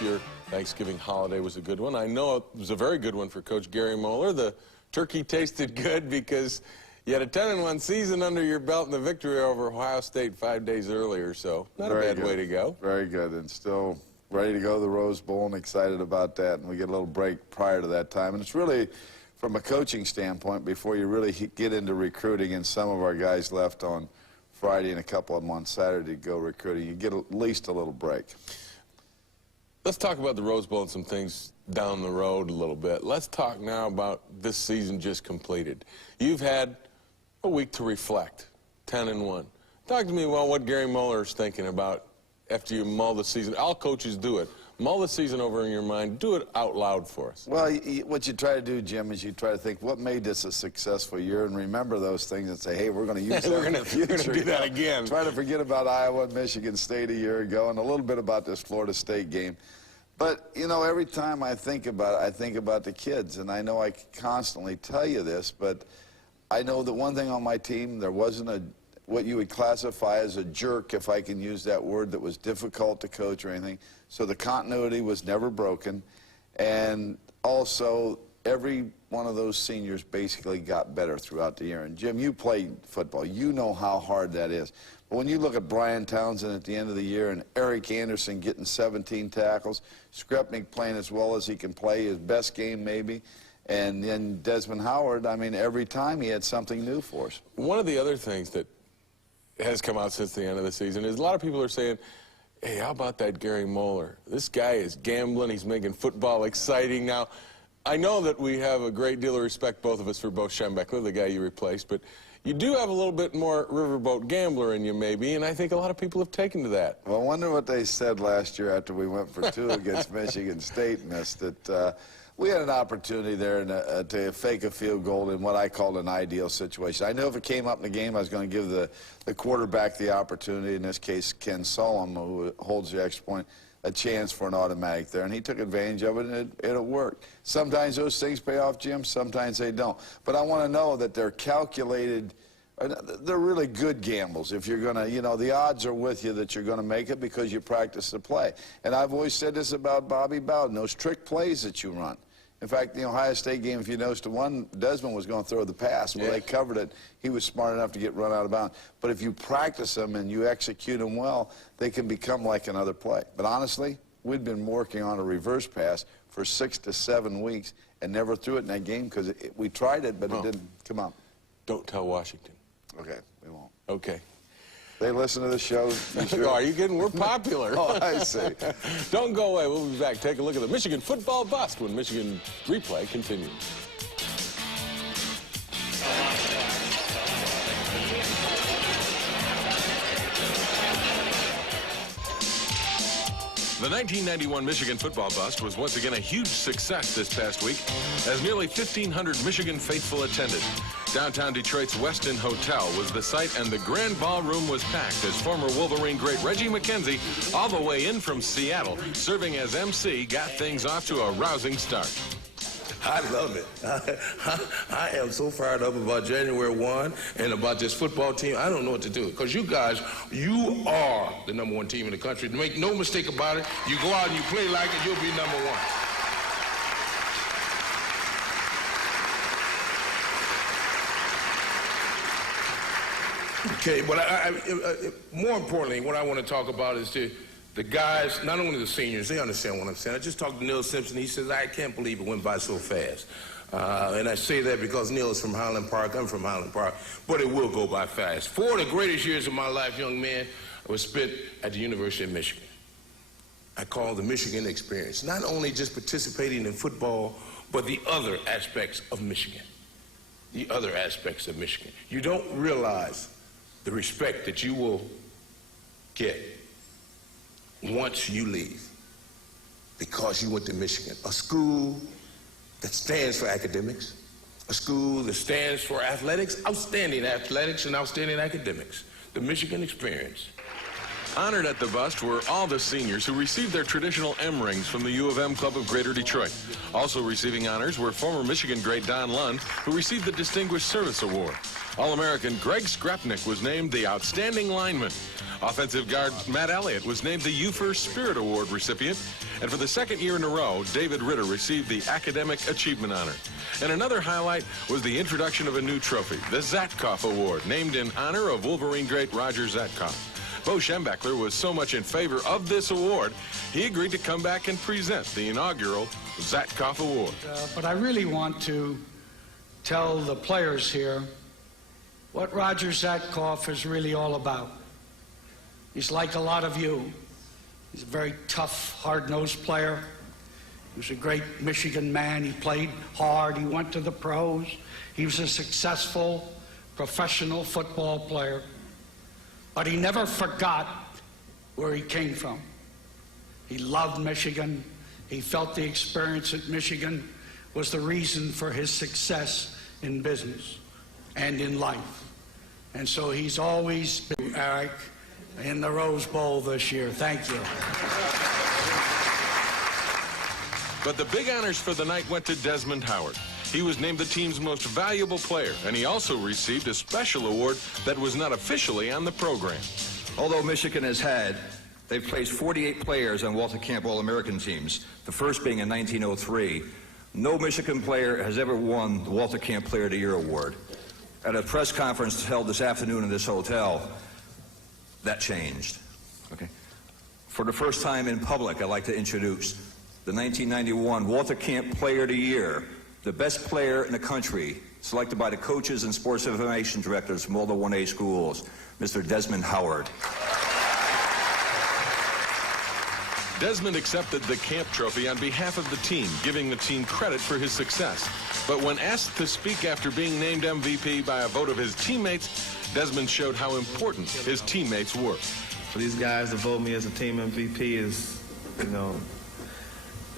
your Thanksgiving holiday was a good one. I know it was a very good one for Coach Gary Moeller. The turkey tasted good because you had a 10-1 season under your belt and the victory over Ohio State 5 days earlier, so not a bad way to go. Very good, and still ready to go to the Rose Bowl and excited about that, and we get a little break prior to that time. And it's really, from a coaching standpoint, before you really get into recruiting, and some of our guys left on Friday and a couple of them on Saturday to go recruiting, you get at least a little break. Let's talk about the Rose Bowl and some things down the road a little bit. Let's talk now about this season just completed. You've had a week to reflect, 10-1. Talk to me about what Gary Moeller is thinking about after you mull the season. All coaches do it. Mull the season over in your mind. Do it out loud for us. Well, what you try to do, Jim, is you try to think, what made this a successful year, and remember those things and say, hey, we're going to use that in the future. We're going to do that again. Try to forget about Iowa and Michigan State a year ago and a little bit about this Florida State game. But, you know, every time I think about it, I think about the kids. And I know I constantly tell you this, but I know that one thing on my team, there wasn't what you would classify as a jerk, if I can use that word, that was difficult to coach or anything. So the continuity was never broken. And also, every one of those seniors basically got better throughout the year. And Jim, you played football. You know how hard that is. But when you look at Brian Townsend at the end of the year and Eric Anderson getting 17 tackles, Skrepnik playing as well as he can play, his best game maybe, and then Desmond Howard, I mean, every time he had something new for us. One of the other things that has come out since the end of the season is a lot of people are saying, hey, how about that Gary Moeller? This guy is gambling. He's making football exciting. Now, I know that we have a great deal of respect, both of us, for Bo Schembechler, the guy you replaced, but you do have a little bit more riverboat gambler in you, maybe, and I think a lot of people have taken to that. Well, I wonder what they said last year after we went for 2 against Michigan State and missed it. We had an opportunity there to fake a field goal in what I called an ideal situation. I knew if it came up in the game, I was going to give the quarterback the opportunity, in this case Ken Solom, who holds the extra point, a chance for an automatic there, and he took advantage of it, and it worked. Sometimes those things pay off, Jim, sometimes they don't. But I want to know that they're calculated. They're really good gambles. If you're going to, you know, the odds are with you that you're going to make it because you practice the play. And I've always said this about Bobby Bowden, those trick plays that you run. In fact, the Ohio State game, if you noticed, Desmond was going to throw the pass. Well, they covered it. He was smart enough to get run out of bounds. But if you practice them and you execute them well, they can become like another play. But honestly, we'd been working on a reverse pass for 6 to 7 weeks and never threw it in that game because we tried it, but it didn't come out. Don't tell Washington. Okay, we won't. Okay. They listen to the show. Oh, are you kidding? We're popular. Oh, I see. Don't go away. We'll be back. Take a look at the Michigan football bust when Michigan replay continues. The 1991 Michigan football bust was once again a huge success this past week, as nearly 1,500 Michigan faithful attended. Downtown Detroit's Westin Hotel was the site, and the grand ballroom was packed as former Wolverine great Reggie McKenzie, all the way in from Seattle, serving as MC, got things off to a rousing start. I love it. I am so fired up about January 1 and about this football team. I don't know what to do. Because you guys, you are the #1 team in the country. Make no mistake about it. You go out and you play like it, you'll be #1. Okay, but more importantly, what I want to talk about is the guys, not only the seniors, they understand what I'm saying. I just talked to Neil Simpson. He says, I can't believe it went by so fast. And I say that because Neil is from Highland Park. I'm from Highland Park. But it will go by fast. 4 of the greatest years of my life, young man, was spent at the University of Michigan. I call the Michigan experience. Not only just participating in football, but the other aspects of Michigan. The other aspects of Michigan. You don't realize the respect that you will get once you leave, because you went to Michigan, a school that stands for academics, a school that stands for athletics, outstanding athletics and outstanding academics, the Michigan experience. Honored at the bust were all the seniors who received their traditional M rings from the U of M Club of Greater Detroit. Also receiving honors were former Michigan great Don Lund, who received the Distinguished Service Award. All-American Greg Skrepnik was named the Outstanding Lineman. Offensive guard Matt Elliott was named the U-First Spirit Award recipient, and for the second year in a row, David Ritter received the Academic Achievement Honor. And another highlight was the introduction of a new trophy, the Zatkoff Award, named in honor of Wolverine great Roger Zatkoff. Bo Schembechler was so much in favor of this award, he agreed to come back and present the inaugural Zatkoff Award. But I really want to tell the players here what Roger Zatkoff is really all about. He's like a lot of you. He's a very tough, hard-nosed player. He was a great Michigan man. He played hard. He went to the pros. He was a successful professional football player. But he never forgot where he came from. He loved Michigan. He felt the experience at Michigan was the reason for his success in business and in life. And so he's always been, Eric, in the Rose Bowl this year. Thank you. But the big honors for the night went to Desmond Howard. He was named the team's most valuable player, and he also received a special award that was not officially on the program. Although Michigan they've placed 48 players on Walter Camp All-American teams, the first being in 1903. No Michigan player has ever won the Walter Camp Player of the Year award. At a press conference held this afternoon in this hotel, that changed. Okay. For the first time in public, I'd like to introduce the 1991 Walter Camp Player of the Year, the best player in the country, selected by the coaches and sports information directors from all the 1A schools, Mr. Desmond Howard. Desmond accepted the Camp Trophy on behalf of the team, giving the team credit for his success. But when asked to speak after being named MVP by a vote of his teammates, Desmond showed how important his teammates were. For these guys to vote me as a team MVP is,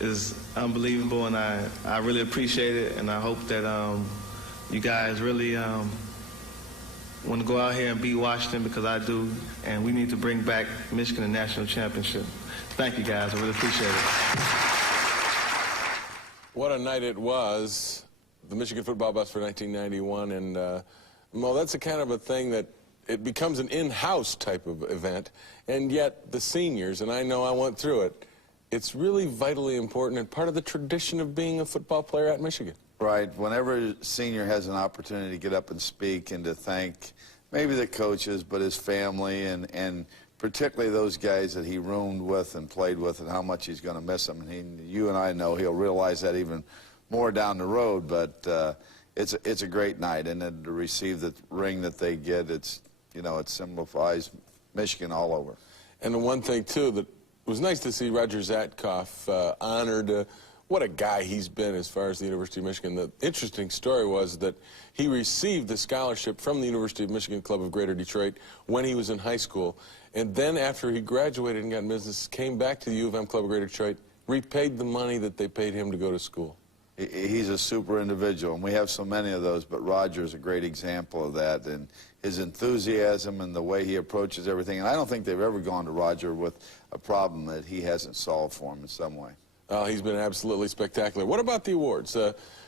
is unbelievable, and I really appreciate it, and I hope that you guys really want to go out here and beat Washington, because I do, and we need to bring back Michigan a national championship. Thank you, guys. I really appreciate it. What a night it was, the Michigan football bus for 1991, and Mo, that's the kind of a thing that it becomes an in-house type of event, and yet the seniors, and I know I went through it, it's really vitally important and part of the tradition of being a football player at Michigan. Right. Whenever a senior has an opportunity to get up and speak and to thank maybe the coaches, but his family, and particularly those guys that he roomed with and played with, and how much he's going to miss them. And you and I know he'll realize that even more down the road, but it's a great night. And then to receive the ring that they get, it signifies Michigan all over. And the one thing, too, that was nice to see Roger Zatkoff honored. What a guy he's been as far as the University of Michigan. The interesting story was that he received the scholarship from the University of Michigan Club of Greater Detroit when he was in high school. And then after he graduated and got in business, came back to the U of M Club of Greater Detroit, repaid the money that they paid him to go to school. He's a super individual, and we have so many of those, but Roger's a great example of that, and his enthusiasm and the way he approaches everything. And I don't think they've ever gone to Roger with a problem that he hasn't solved for him in some way. He's been absolutely spectacular. What about the awards?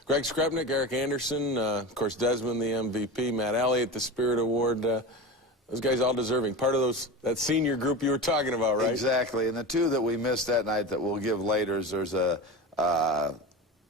Greg Skrepnik, Eric Anderson, of course Desmond, the MVP, Matt Elliott, the Spirit Award. Those guys all deserving. Part of that senior group you were talking about, right? Exactly. And the two that we missed that night that we'll give later is there's a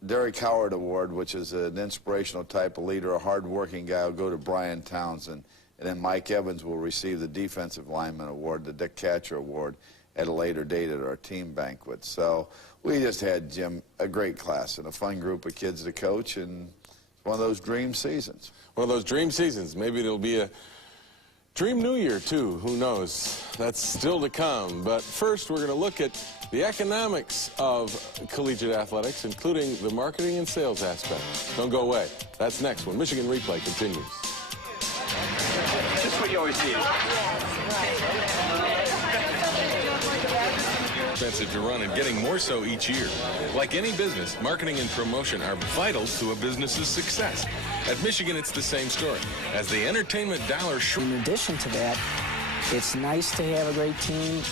Derek Howard Award, which is an inspirational type of leader, a hard-working guy. Will go to Brian Townsend. And then Mike Evans will receive the Defensive Lineman Award, the Dick Catcher Award, at a later date at our team banquet. So we just had, Jim, a great class and a fun group of kids to coach, and it's one of those dream seasons. One of those dream seasons. Maybe it'll be a dream new year, too. Who knows? That's still to come. But first, we're going to look at the economics of collegiate athletics, including the marketing and sales aspect. Don't go away. That's next when Michigan Replay continues. Just what you always see. Expensive to run and getting more so each year. Like any business, marketing and promotion are vital to a business's success. At Michigan, it's the same story. As the entertainment dollar In addition to that, it's nice to have a great team.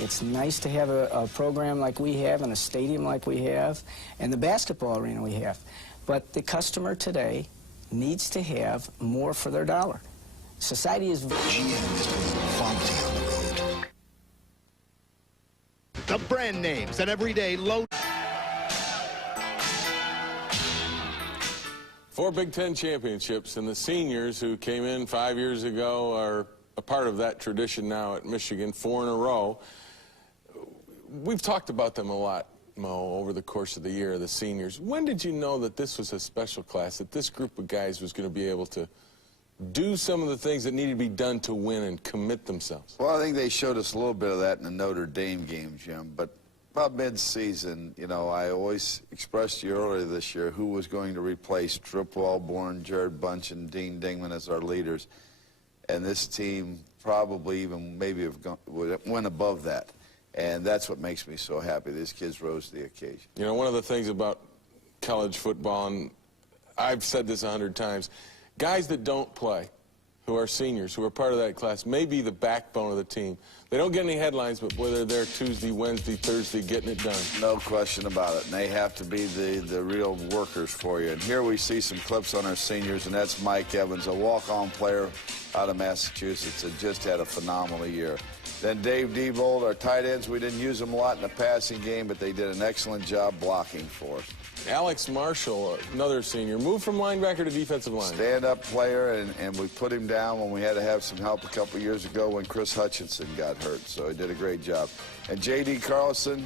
It's nice to have a program like we have and a stadium like we have and the basketball arena we have. But the customer today needs to have more for their dollar. Society is... GM is putting quality on the road. brand names and everyday low. 4 Big Ten championships, and the seniors who came in 5 years ago are a part of that tradition now at Michigan, 4 in a row. We've talked about them a lot, Mo, over the course of the year, the seniors. When did you know that this was a special class, that this group of guys was going to be able to do some of the things that needed to be done to win and commit themselves? Well, I think they showed us a little bit of that in the Notre Dame game, Jim. But about mid-season, you know, I always expressed to you earlier this year who was going to replace Trip Wellborn, Jared Bunch, and Dean Dingman as our leaders. And this team probably even maybe went above that. And that's what makes me so happy. These kids rose to the occasion. You know, one of the things about college football, and I've said this 100 times, guys that don't play, who are seniors, who are part of that class, may be the backbone of the team. They don't get any headlines, but boy, they're there Tuesday, Wednesday, Thursday, getting it done. No question about it. And they have to be the real workers for you. And here we see some clips on our seniors, and that's Mike Evans, a walk-on player out of Massachusetts that just had a phenomenal year. Then Dave Diebold, our tight ends, we didn't use them a lot in the passing game, but they did an excellent job blocking for us. Alex Marshall, another senior, moved from linebacker to defensive line. Stand-up player, and we put him down when we had to have some help a couple years ago when Chris Hutchinson got hurt, so he did a great job. And J.D. Carlson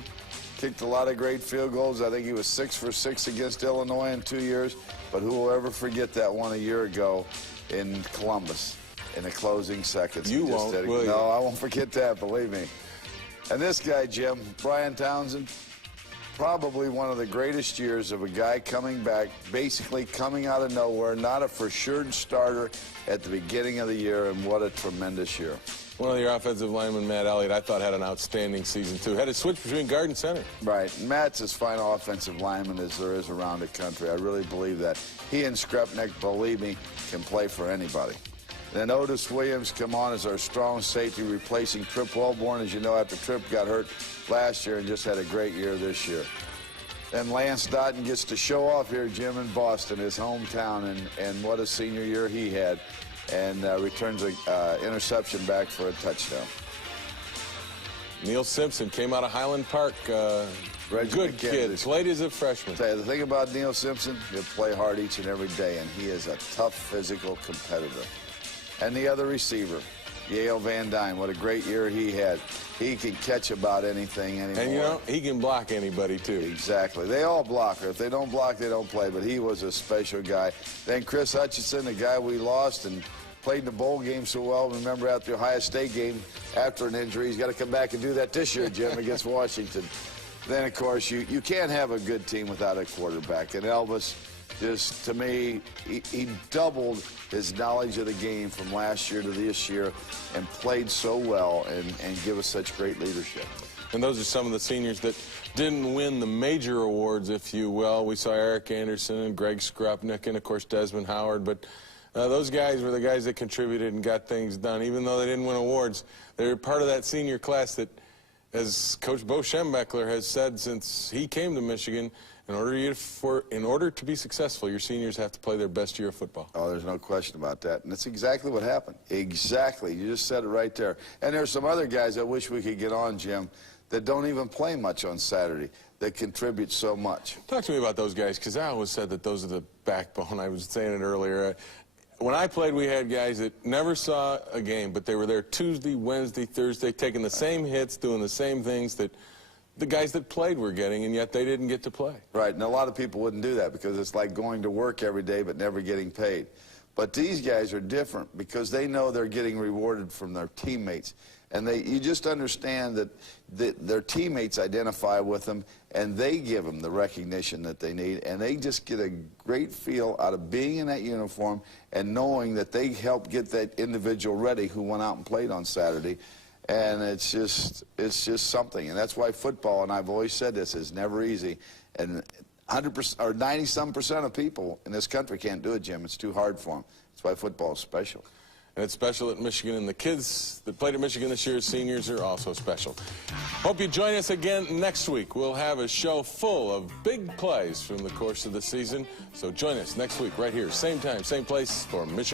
kicked a lot of great field goals. I think he was 6 for 6 against Illinois in 2 years, but who will ever forget that one a year ago in Columbus in the closing seconds? You won't, will you? No, I won't forget that, believe me. And this guy, Jim, Brian Townsend, probably one of the greatest years of a guy coming back, basically coming out of nowhere, not a for-sure starter at the beginning of the year, and what a tremendous year. One of your offensive linemen, Matt Elliott, I thought had an outstanding season, too. Had to switch between guard and center. Right. Matt's as fine offensive lineman as there is around the country. I really believe that. He and Skrepnik, believe me, can play for anybody. Then Otis Williams come on as our strong safety, replacing Trip Wellborn, as you know, after Trip got hurt last year and just had a great year this year. Then Lance Dotton gets to show off here, Jim, in Boston, his hometown, and what a senior year he had, and returns an interception back for a touchdown. Neil Simpson came out of Highland Park. Good kid. Played as a freshman. Tell you, the thing about Neil Simpson, he'll play hard each and every day, and he is a tough physical competitor. And the other receiver, Yale Van Dyne, what a great year he had. He can catch about anything anymore. And, you know, he can block anybody, too. Exactly. They all block her. If they don't block, they don't play. But he was a special guy. Then Chris Hutchinson, the guy we lost and played in the bowl game so well. Remember, after the Ohio State game, after an injury, he's got to come back and do that this year, Jim, against Washington. Then, of course, you can't have a good team without a quarterback. And Elvis, just, to me, he doubled his knowledge of the game from last year to this year and played so well and give us such great leadership. And those are some of the seniors that didn't win the major awards, if you will. We saw Eric Anderson and Greg Skrupnik and, of course, Desmond Howard. But those guys were the guys that contributed and got things done. Even though they didn't win awards, they were part of that senior class that, as Coach Bo Schembechler has said since he came to Michigan, in order to be successful, your seniors have to play their best year of football. Oh, there's no question about that. And that's exactly what happened. Exactly. You just said it right there. And there's some other guys I wish we could get on, Jim, that don't even play much on Saturday, that contribute so much. Talk to me about those guys, because I always said that those are the backbone. I was saying it earlier. When I played, we had guys that never saw a game, but they were there Tuesday, Wednesday, Thursday, taking the same hits, doing the same things that the guys that played were getting, and yet they didn't get to play. Right, and a lot of people wouldn't do that because it's like going to work every day but never getting paid. But these guys are different because they know they're getting rewarded from their teammates. And you just understand that their teammates identify with them, and they give them the recognition that they need, and they just get a great feel out of being in that uniform and knowing that they helped get that individual ready who went out and played on Saturday. And it's just something. And that's why football, and I've always said this, is never easy. And 100% or 90-some% of people in this country can't do it, Jim. It's too hard for them. That's why football is special. And it's special at Michigan, and the kids that played at Michigan this year, seniors, are also special. Hope you join us again next week. We'll have a show full of big plays from the course of the season. So join us next week right here, same time, same place for Michigan.